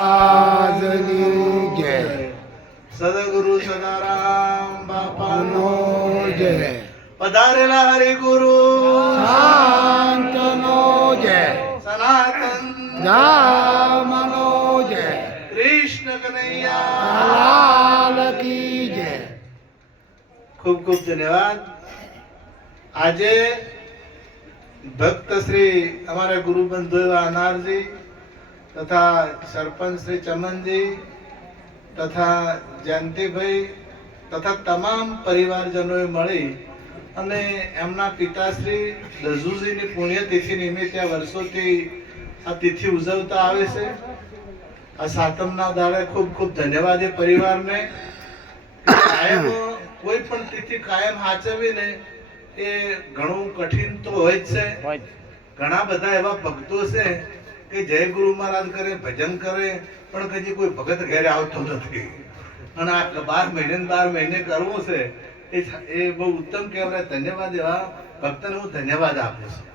આજની જય સદગુરુ સદારામ બાપાનો જય પધારેલા હરિગુરુ શાંતનો જય સનાતન ધામનો જય કૃષ્ણ કનૈયા કી જય ખૂબ ખૂબ ધન્યવાદ આજે ભક્ત શ્રી અમારા ગુરુ બંધુ એવા અનારજી તથા સરપંચ શ્રી ચમનજી તથા જયંતિભાઈ તથા તમામ પરિવારજનોએ મળી અને એમના પિતાશ્રી દઝુજીની પુણ્યતિથિ નિમિત્તે વર્ષોથી આ તિથિ ઉજવતા આવે છે. આ સાતમના દાડે ખૂબ ખૂબ ધન્યવાદ એ પરિવારને કાયમ કોઈ પણ તિથિ કાયમ સાચવીને એ ઘણું કઠિન તો હોય જ છે. ઘણા બધા એવા ભક્તો છે કે જય ગુરુ મહારાજ કરે, ભજન કરે, પણ કદી કોઈ ભગત ઘરે આવતો નથી. અને આ બાર મહિને બાર મહિને કરવું છે, એ એ બહુ ઉત્તમ કહેવાય. ધન્યવાદ એવા ભક્તને હું ધન્યવાદ આપું છું.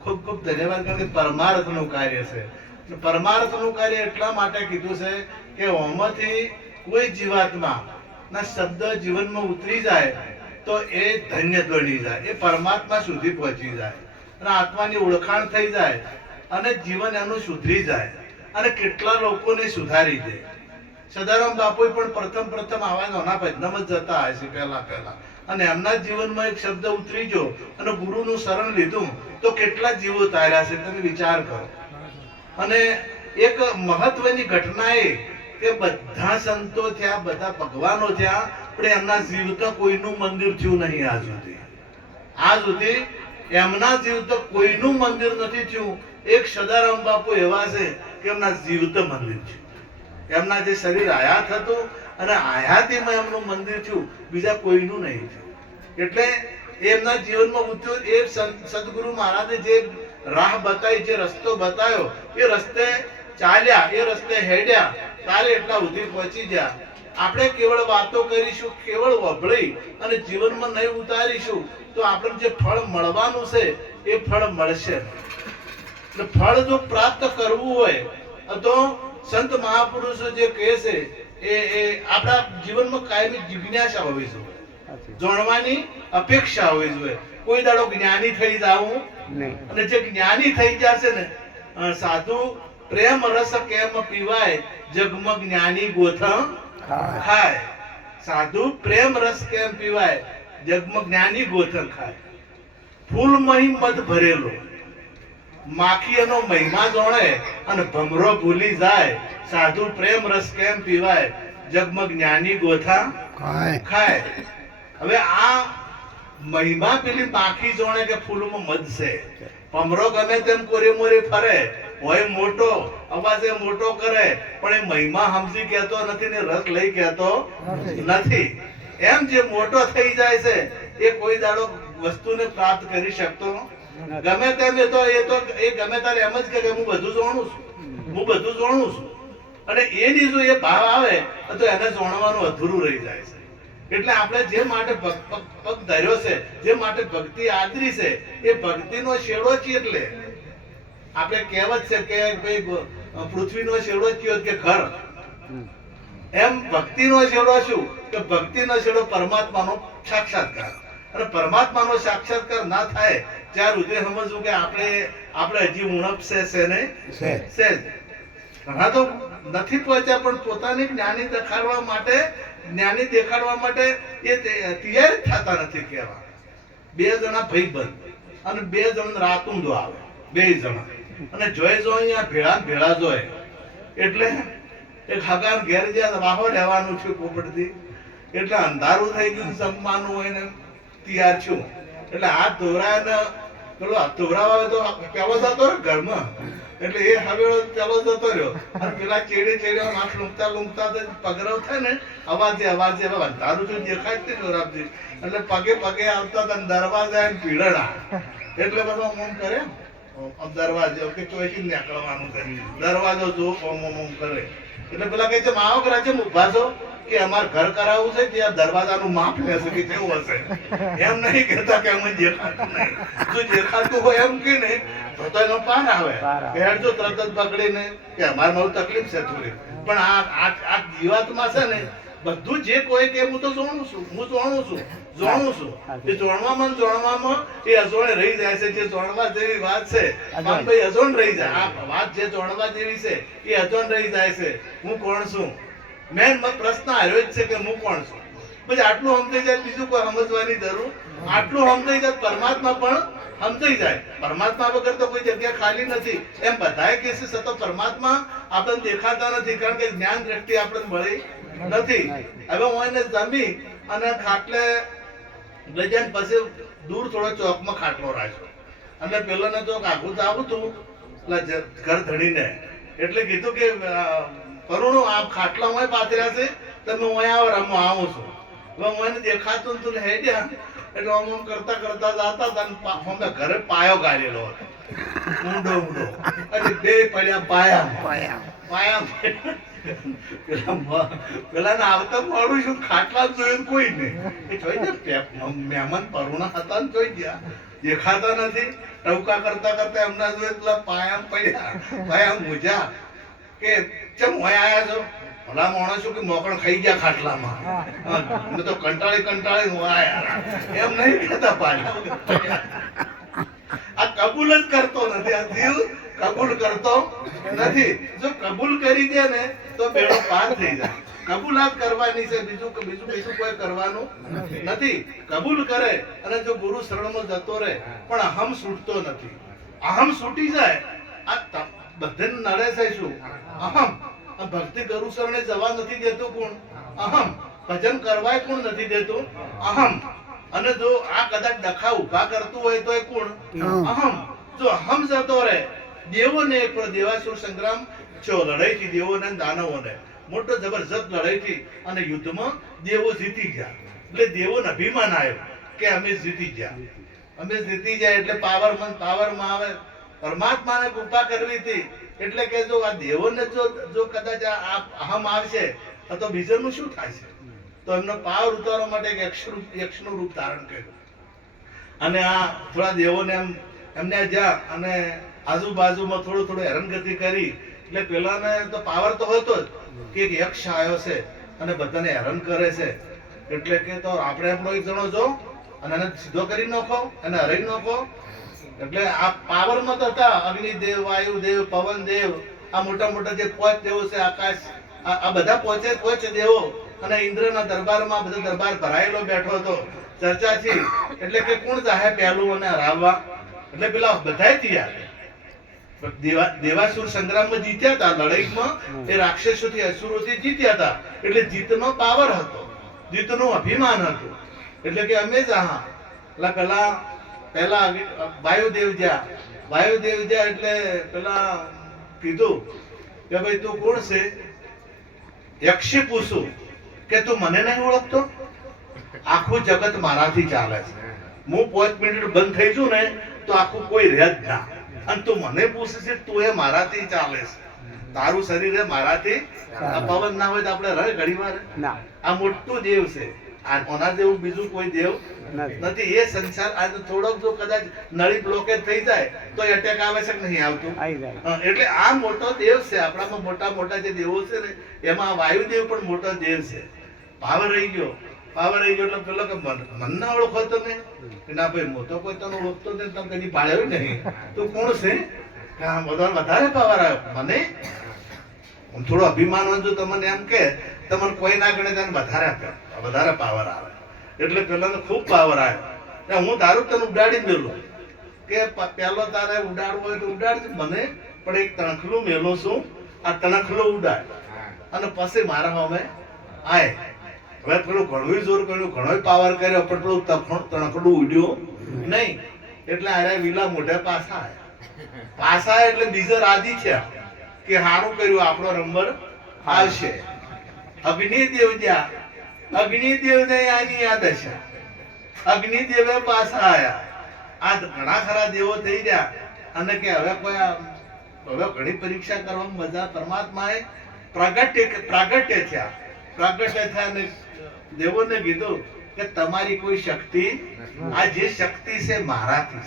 ખૂબ ખૂબ ધન્યવાદ, કારણ કે પરમાર્થનું કાર્ય છે. પરમાર્થનું કાર્ય એટલા માટે કીધું છે કે ઓમાંથી કોઈ જીવાત્મા ના શબ્દ જીવનમાં ઉતરી જાય, તો એ ધન્ય બની જાય. એ પરમાત્મા સુધી પહોંચી જાય. અને આત્માની ઓળખાણ થઈ જાય અને જીવન એનું સુધરી જાય અને કેટલા લોકોને સુધારી દે. સદારામ બાપુ પણ પ્રથમ પ્રથમ આવા નાના ભજનમાં જ જતા હશે પહેલા પહેલા. અને એમના જીવનમાં એક શબ્દ ઉતરી ગયો અને ગુરુનું શરણ લીધું તો કેટલા જીવો તાર્યા છે તમે વિચાર કરો. અને એક મહત્વની ઘટના એ કે બધા સંતો થયા, બધા ભગવાનો થયા, પણ એમના જીવતા કોઈનું મંદિર થયું નહીં આ સુધી. આ સુધી એમના જીવતા કોઈનું મંદિર નથી થયું. એક સદારામ બાપુ એવા છે કે એમના જીવત મંદિર છે. એમના જે શરીર આયાત હતું અને આયાતીમાં એમનું મંદિર થયું, બીજા કોઈનું નહીં થયું. એટલે એમના જીવનમાં ઉત્યો એ સદગુરુ મહારાજે જે રાહ બતાવી, જે રસ્તો બતાવ્યો, એ રસ્તે ચાલ્યા, એ રસ્તે હેડ્યા તારે એટલા સુધી પહોંચી ગયા. આપણે કેવળ વાતો કરીશું, કેવળ વભળી અને જીવનમાં નહીં ઉતારીશું, તો આપણને જે ફળ મળવાનું છે, એ ફળ મળશે એટલે ફળ જો પ્રાપ્ત કરવું હોય તો સંત મહાપુરુષો જે કહે છે એ એ આપણા જીવનમાં કાયમી જિજ્ઞાસા હોવી જોઈએ. જાણવાની અપેક્ષા હોવી જોઈએ. કોઈ દાડો જ્ઞાની થઈ જાવું અને જે જ્ઞાની થઈ જશે ને સાધુ પ્રેમ રસ કેમ પીવાય જગમાં જ્ઞાની ગોથમ ખાય. સાધુ પ્રેમ રસ કેમ પીવાય જગમાં જ્ઞાની ગોથમ ખાય. ફૂલ મહી મધ ભરેલો. માખી એનો મહિમા જોણે અને ભમરો ભૂલી જાય સાધુ પ્રેમ રસ કેમ પીવાય? જગમગ જ્ઞાની ગોથા ખાય. હવે આ મહિમા પેલી માખી જોણે કે ફૂલમાં મધ છે. ભમરો ગમે તેમ કોરી મોરી ફરે હોય મોટો અવાજે મોટો કરે પણ એ મહિમા સમજી કહેતો નથી ને રસ લઈ કહેતો નથી. એમ જે મોટો થઈ જાય છે એ કોઈ દાડો વસ્તુને પ્રાપ્ત કરી શકતો ગમે તેમ એ તો એ તો એ ગમે તારે એમ જ કે હું બધું જોણું છું. હું બધું જોણું છું. અને એની જો એ ભાવ આવે, તો એને જોણવાનું અધૂરું રહી જાય છે. એટલે આપણે જે માટે પગ ધર્યો છે, જે માટે ભક્તિ આદરી છે, એ ભક્તિનો શેડો એટલે. આપણે કહેવત છે કે ભાઈ પૃથ્વીનો શેડો કયો કે ઘર. એમ ભક્તિનો છેડો શું? કે ભક્તિનો છેડો પરમાત્માનો સાક્ષાત્કાર. અને પરમાત્માનો સાક્ષાત્કાર ના થાય ત્યાર સુધી સમજવું કે આપણે આપણે હજી ઉણપ છે છે નહીં? છે. ઘણા તો નથી પહોંચ્યા પણ પોતાની જ્ઞાની દેખાડવા માટે જ્ઞાની દેખાડવા માટે એ તૈયાર થતા નથી કહેવા. બે જણા ભાઈબંધ અને બે જણ રાતુંડો આવે બે જણા. અને જોઈ જો અહીંયા ભેળા ભેળા જોય. એટલે એક હગાર ઘેર જ્યાં વાહો રહેવાનું છે પોપટથી એટલે અંધારું થઈ ગયું જમવાનું હોય ને તૈયાર છું. એટલે હાથ ધોરાય ને પેલો હાથ આવે તો પેલો જતો રહ્યો ઘરમાં. એટલે એ હવેળો પેલો જતો રહ્યો. અને પેલા ચેડે ચેડે માથ લૂંકતા લૂંકતા તો પગરવ થાય ને, અવાજે અવાજે, હવે અંધારું જો દેખાય જ નહીં જોરાબજી. એટલે પગે પગે આવતા હતા દરવાજા એમ પીળડા એટલે બધો મોમ કરે આમ દરવાજો કે ચોઈથી નીકળવાનું છે? દરવાજો જો ઓમ ઓમ ઓમ કરે. એટલે પેલા કહે છે માવો કરા છે ઊભા છો કે અમારે ઘર કરાવવું છે ત્યાં દરવાજાનું માપ લેશે કે કેવું હશે? એમ નહીં કહેતા કે અમે દેખાતું નહીં. જો દેખાતું હોય એમ કે ને તો એનો પાર આવે. પાર જો તરત જ પકડીને કે અમારે મારું તકલીફ છે થોડી. પણ આ આ આ જીવાતમાં છે ને બધું જે કોઈ કે હું તો જોણું છું હું જોણું છું. જોણું છું. એ જોણવામાં જોણવામાં એ અજોણે રહી જાય છે. જે જોણવા જેવી વાત છે ભાઈ અજોણ રહી જાય. આ વાત જે જોણવા જેવી છે એ અજોણ રહી જાય છે. હું કોણ છું? મેન પ્રશ્ન આવ્યો જ છે કે હું કોણ છું? પછી આટલું સમજાઈ જાય બીજું કોઈ સમજવાની જરૂર? આટલું સમજાઈ જાય પરમાત્મા પણ સમજાઈ જાય. પરમાત્મા વગર તો કોઈ જગ્યા ખાલી નથી. એમ બધા તો પરમાત્મા આપણને દેખાતા નથી કારણ કે જ્ઞાન દ્રષ્ટિ આપણને મળી નથી. હવે હું એને જમી અને ખાટલે લઈ જઈને પછી દૂર થોડો ચોકમાં ખાટલો રાખ્યો અને પેલાને ચોક આઘું તો આવું ઘર ધણીને. એટલે કીધું કે કરુણો આ ખાટલામાં પાથર્યા છે તમે હું આવો હું આવું છું. હવે એને દેખાતું તું હેડ્યા એટલે આમ કરતા કરતા જતા હતા અમે ઘરે પાયો ગાળેલો હતો. ઊંડો ઊંડો. અને બે પડ્યા પાયા પાયા. પાયા પેલા પેલાને આવતા મળું છું ખાટલા જોયું કોઈ નહીં. એ જોઈ ને મહેમાન પરુણા હતા ને જોઈ ગયા. દેખાતા નથી. ટવકા કરતા કરતા એમના જોઈ પેલા પાયામ પડ્યા. પાયામ મૂજા. કે ચમ હોય આયા છો? ભલા માણસો કે મોકણ ખાઈ ગયા ખાટલામાં? તો કંટાળી કંટાળી હું આયા એમ નહીં કહેતા પાછા. આ કબૂલ જ કરતો નથી. આ જીવ કબૂલ કરતો નથી. કબૂલ કરી દે ને તો બેડો પાર થઈ જાય. કબૂલાત કરવાની છે. બીજું બીજું બીજું કોઈ કરવાનું નથી. કબૂલ કરે અને જો ગુરુ શરણમાં જતો રહે પણ અહમ છૂટતો નથી. અહમ છૂટી જાય આ બધે નડે છે શું? અહમ. ભક્તિ ગુરુ શરણે જવા નથી દેતું કોણ? અહમ. ભજન કરવાય કોણ નથી દેતું? અહમ. અને જો આ કદાચ ડખા ઊભા કરતું હોય તો એ કોણ? અહમ. જો અહમ જતો રહે દેવોને એક દેવાસુર સંગ્રામ થયો લડાઈથી દેવોને દાનવોને. મોટો જબરજસ્ત લડાઈથી અને યુદ્ધમાં દેવો જીતી ગયા. એટલે દેવોને અભિમાન આવ્યો કે અમે જીતી ગયા. અમે જીતી જાય એટલે પાવરમાં પાવરમાં આવે. પરમાત્માને કૃપા કરવી હતી. એટલે કે જો આ દેવોને જો જો કદાચ આ અહમ આવશે તો બીજાનું શું થાય છે? તો એમનો પાવર ઉતારવા માટે યક્ષ યક્ષનું રૂપ ધારણ કર્યું. અને આ થોડા દેવોને એમ, એમને જ્યાં અને આજુબાજુમાં થોડું થોડું હેરાનગતિ કરી એટલે પેલાને તો પાવર તો હતો જ કે યક્ષ આવ્યો છે અને બધાને હેરાન કરે છે. એટલે કે તો આપણે આપણો એક જણો જો અને એને સીધો કરી નાખો અને હરાવી નાખો. એટલે આ પાવરમાં તો હતા, અગ્નિદેવ, વાયુદેવ, પવનદેવ, આ મોટા મોટા જે પોચ દેવો છે, આકાશ, આ બધા પોચે પોચ દેવો અને ઇન્દ્રના દરબારમાં બધો દરબાર ભરાયેલો બેઠો હતો. ચર્ચા છે એટલે કે કોણ ચાહે પહેલું અને હરાવવા? એટલે પેલા બધાય તૈયાર. દેવા દેવાસુર સંગ્રામમાં જીત્યા હતા લડાઈમાં એ રાક્ષસોથી અસુરોથી જીત્યા હતા એટલે જીતનો પાવર હતો. જીતનું અભિમાન હતું. એટલે કે અમે જ હા એટલે પેલા પેલા વાયુદેવ જ્યાં. વાયુદેવ જ્યાં એટલે પેલા કીધું કે ભાઈ તું કોણ છે? યક્ષી પૂછું કે તું મને નહીં ઓળખતો? આખું જગત મારાથી ચાલે છે. હું પાંચ મિનિટ બંધ થઈ છું ને તો આખું કોઈ રહે જ ના. અને તું મને પૂછે છે તું એ મારાથી ચાલે છે. તારું શરીર એ મારાથી પવન ના હોય તો આપણે રહે ઘણી વાર. આ મોટું દેવ છે. આ ઓના જેવું બીજું કોઈ દેવ નથી. એ સંસાર આ થોડોક જો કદાચ નળી બ્લોકેજ થઈ જાય તો એટેક આવે છે કે નહીં આવતું? એટલે આ મોટો દેવ છે. આપણામાં મોટા મોટા જે દેવો છે ને એમાં વાયુદેવ પણ મોટો દેવ છે. ભાવ રહી ગયો. પાવર આવી ગયો એટલે પેલો કે મન ના ઓળખો તમે કે ના ભાઈ મોટો કોઈ તને ઓળખતો નથી તમે કદી પાડ્યો નહીં. તું કોણ છે? હા બધા વધારે પાવર આવ્યો મને? હું થોડો અભિમાન વાંચું તમને એમ કે તમને કોઈ ના ગણે તને વધારે વધારે પાવર આવે. એટલે પેલાને ખૂબ પાવર આવ્યો હું તારું તને ઉડાડી મેલું. કે પેલો તારે ઉડાડવો હોય તો ઉડાડજે મને પણ એક તણખલું મેલું છું. આ તણખલું ઉડાડ. અને પછી મારા અમે આય. હવે પેલું ઘણું જોર કર્યું ઘણો પાવર કર્યો, પણ પેલું તણખલું ઉડ્યું નહીં. એટલે આરે વિલા મોઢે આયા. પાછા આયા એટલે બીજો રાજી છે કે સારું કર્યું, આપણો નંબર આવશે અગ્નિદેવ જ્યાં અગ્નિદેવ ને આની યાદ હશે. અગ્નિદેવે પાછા આયા. આ ઘણા ખરા દેવો થઈ ગયા અને કે હવે કોઈ હવે ઘણી પરીક્ષા કરવામાં મજા પરમાત્માએ પ્રાગટ્ય પ્રાગટ્ય થયા. પ્રાગટ્ય થયા અને દેવોને કીધું કે તમારી કોઈ શક્તિ આ જે શક્તિ છે મારાથી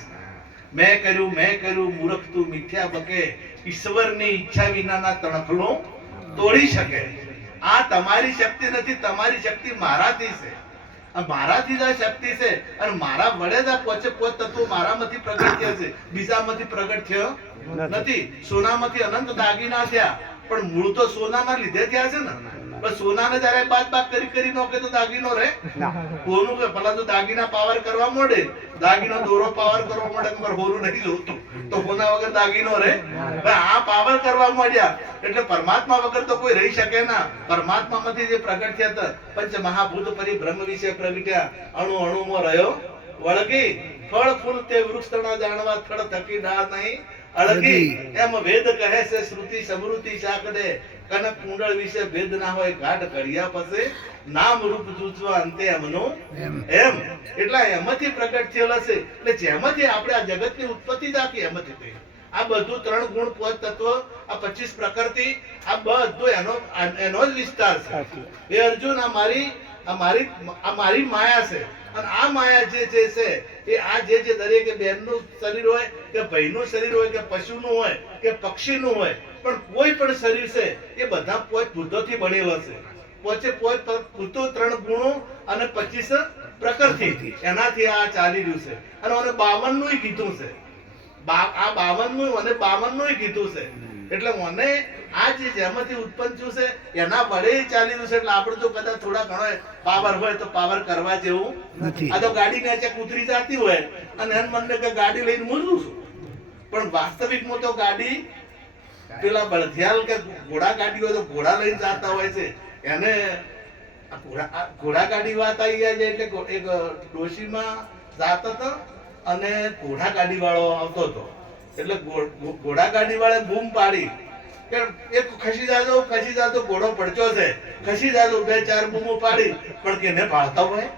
મેં કર્યું મેં કર્યું મૂર્ખ તું મિથ્યા બકે ઈશ્વરની ઈચ્છા વિનાના તણખલો તોડી શકે. આ તમારી શક્તિ નથી તમારી શક્તિ મારાથી છે. મારાથી જ આ શક્તિ છે. અને મારા વડે જ આ પોચે પોચ તત્વો મારામાંથી પ્રગટ થયા છે. બીજામાંથી પ્રગટ થયો નથી. સોનામાંથી અનંત દાગીના થયા. પણ મૂળ તો સોનાના લીધે થયા છે ને. પણ સોનાને જયારે બાદ બાદ કરી કરી નોખે તો દાગીનો રે હોનું કે? ભલા તો દાગીના પાવર કરવા મોડે. દાગીનો દોરો પાવર કરવા મોડે પર હોરું નહીં જોતું. તો હોના વગર દાગીનો રે આ પાવર કરવા માંડ્યા. એટલે પરમાત્મા વગર તો કોઈ રહી શકે ના. પરમાત્મા માંથી જે પ્રગટ થયા હતા પંચ મહાભૂત પરી બ્રહ્મ વિશે પ્રગટ્યા. અણુ અણુમાં રહ્યો. વળગી. ફળ ફૂલ તે વૃક્ષ તણા જાણવા થળ થકી ડાળ નહીં. અળગી એમ વેદ કહે છે શ્રુતિ સમૃતિ ચાકડે કનક કુંડળ વિશે ભેદ ના હોય ગાઢ કર્યા પછી નામ રૂપ જૂચવા અંતે એમનું એમ. એટલા એમાંથી પ્રગટ થયેલ હશે એટલે જેમાંથી આપણે આ જગતની ઉત્પત્તિ જ આખી એમાંથી થઈ. આ બધું ત્રણ ગુણ પોત તત્વ આ પચીસ પ્રકૃતિ આ બધું એનો એનો જ વિસ્તાર છે. એ અર્જુન આ મારી આ મારી આ મારી માયા છે. અને આ માયા જે જે છે એ આ જે જે દરેક બહેનનું શરીર હોય, કે ભાઈનું શરીર હોય, કે પશુનું હોય, કે પક્ષીનું હોય, પણ કોઈ પણ શરીર છે એ બધા પોચ ભૂતોથી બનેલો છે પોચે પોચ ભૂતો ત્રણ ગુણો અને પચીસ પ્રકૃતિ એનાથી આ ચાલી રહ્યું છે અને મને બાવનનું કીધું છે આ બાવનનું બાવનનું કીધું છે એટલે મને આ જે જેમાંથી ઉત્પન્ન થયું છે એના વડે ચાલી રહ્યું છે એટલે આપણે તો કદાચ થોડા ઘણો પાવર હોય તો પાવર કરવા જેવું નથી. આ તો ગાડી નીચે કૂતરી જતી હોય અને એમ મને કે ગાડી લઈને મૂજું છું. પણ વાસ્તવિકમાં તો ગાડી પેલા બળધિયાલ કે ઘોડા ગાડી હોય તો ઘોડા લઈને જતા હોય છે. એને આ ઘોડા ઘોડા ગાડી વાત આવી જાય છે એટલે એક ડોશીમાં જાત હતો અને ઘોડા ગાડી વાળો આવતો હતો. એટલે ઘોડા ગાડી વાળે બૂમ પાડી. કે એક ખસી જાજો ખસી જાજો ઘોડો પડચો છે ખસી જાજો બે ચાર બૂમો પાડી પણ કે ને ભાળતો ભાઈ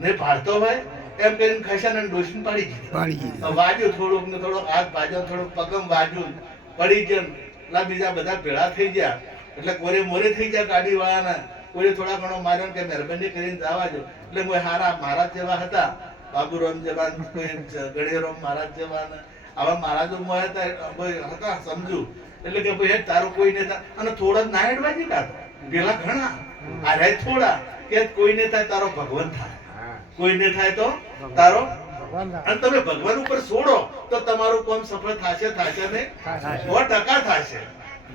ને ભાળતો ભાઈ એમ કરીને ખસ્યા ને ડોશીને પાડી દીધી. પાડી. વાજ્યું થોડુંક ને થોડોક હાથ ભાજ્યો થોડોક પગમ વાજ્યું પડી ગયા. એટલા બીજા બધા ભેળા થઈ ગયા. એટલે કોરે મોરે થઈ ગયા ગાડી વાળાના કોઈ થોડા ઘણો માર્યો કે મહેરબાની કરીને જવા દો. એટલે કોઈ હારા મહારાજ જેવા હતા. બાબુરામ જેવા કોઈ ગણેરામ મહારાજ જેવા આવા મહારાજો હતા સમજુ. એટલે કે ભાઈ તારો કોઈ નેતા અને થોડા જ ના કાઢો. પેલા ઘણા અરે થોડા. કે કોઈને થાય તારો ભગવાન થાય. કોઈને થાય તો તારો અને તમે ભગવાન ઉપર છોડો તો તમારું કામ સફળ થશે થશે ને સો ટકા થશે.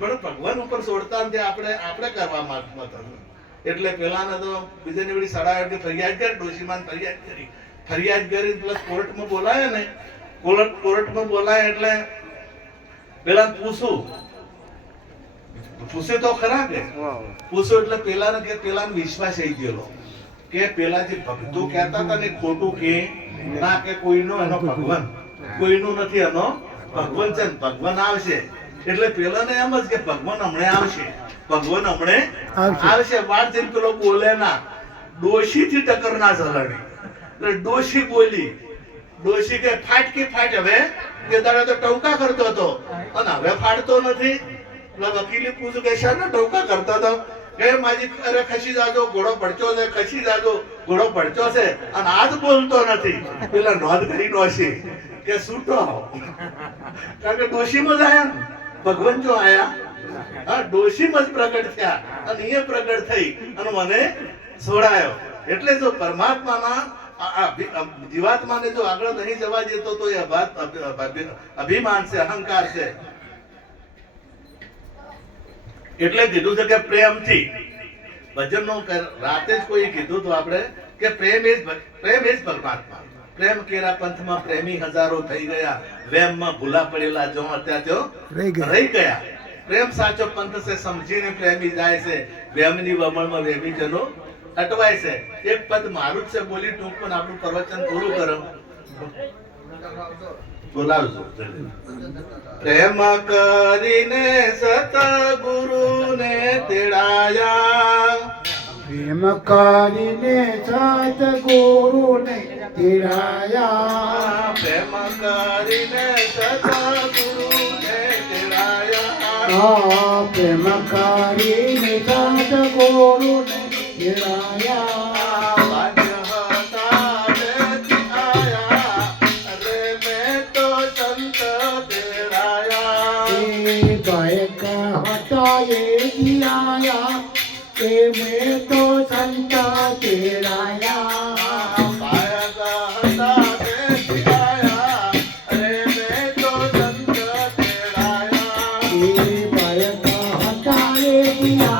પણ ભગવાન ઉપર છોડતા નથી આપણે આપણે કરવા માંગતા તમે એટલે પેલાને તો બીજાની વળી સાડા આઠ ફરિયાદ કરી ડોશીમાન ફરિયાદ કરી. ફરિયાદ કરી પ્લસ કોર્ટમાં બોલાય ને. કોર્ટ કોર્ટમાં બોલાય એટલે પેલા પૂછું. પૂછે તો ખરા કે? પૂછો એટલે પેલાને કે પેલા વિશ્વાસ આવી ગયેલો. કે પેલા જે ભક્તો કહેતા હતા ને ખોટું કે ના કે કોઈનો એનો ભગવાન. કોઈનું નથી એનો ભગવાન છે ભગવાન આવશે. એટલે પેલા ને એમ જ કે ભગવાન હમણે આવશે. ભગવાન હમણે આવશે. વાર વાત જઈને પેલો બોલે ના ડોશી થી ટક્કર ના ચલાવી એટલે ડોશી બોલી ડોશી કે ફાટ કે ફાટ હવે? કે તારે તો ટવકા કરતો હતો. અને હવે ફાટતો નથી. એટલે વકીલે પૂછ કે શાના ટવકા કરતો હતો? કે માજી અરે ખસી જાજો, ઘોડો પડચો છે, ખસી જાજો, ઘોડો પડચો છે. અને આજ બોલતો નથી. પેલા નોંધ કરી ડોશી કે છૂટો કારણ કે ડોશીમાં જ આયા. ભગવાન જો આયા. હા, ડોશીમાં જ પ્રગટ થયા. અને એ પ્રગટ થઈ. અને મને છોડાયો એટલે જો પરમાત્માના જીવાત્માને જો આગળ નહીં જવા દેતો તો એ અભા- અભિ- અભિ- અભિમાન છે અહંકાર છે. એટલે કીધું છે કે પ્રેમથી. ભજનનો રાતે જ કોઈ કીધું તો આપણે કે પ્રેમ એ પ્રેમ એ જ પરમાત્મા. પ્રેમ કેરા પંથમાં પ્રેમી હજારો થઈ ગયા વેમમાં ભૂલા પડેલા જો અત્યારે તેઓ રહી ગયા. પ્રેમ સાચો પંથ છે સમજીને પ્રેમી જાય છે. વેમની વમણમાં વેમી જનો અટવાય છે. એ પદ મારું જ છે બોલી ટૂંકમાં આપણું પ્રવચન પૂરું કરો બોલાવજો પ્રેમ કરીને ને તેડાયા. પ્રેમ કરીને ને તેડાયા. પ્રેમ કરીને ને તેડાયા. પ્રેમ કરીને સતગુરુ Yeah.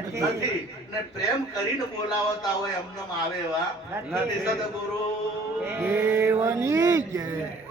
નથી. ને પ્રેમ કરીને બોલાવતા હોય એમને આવે એવા. નથી સદગુરુ. દેવની જય.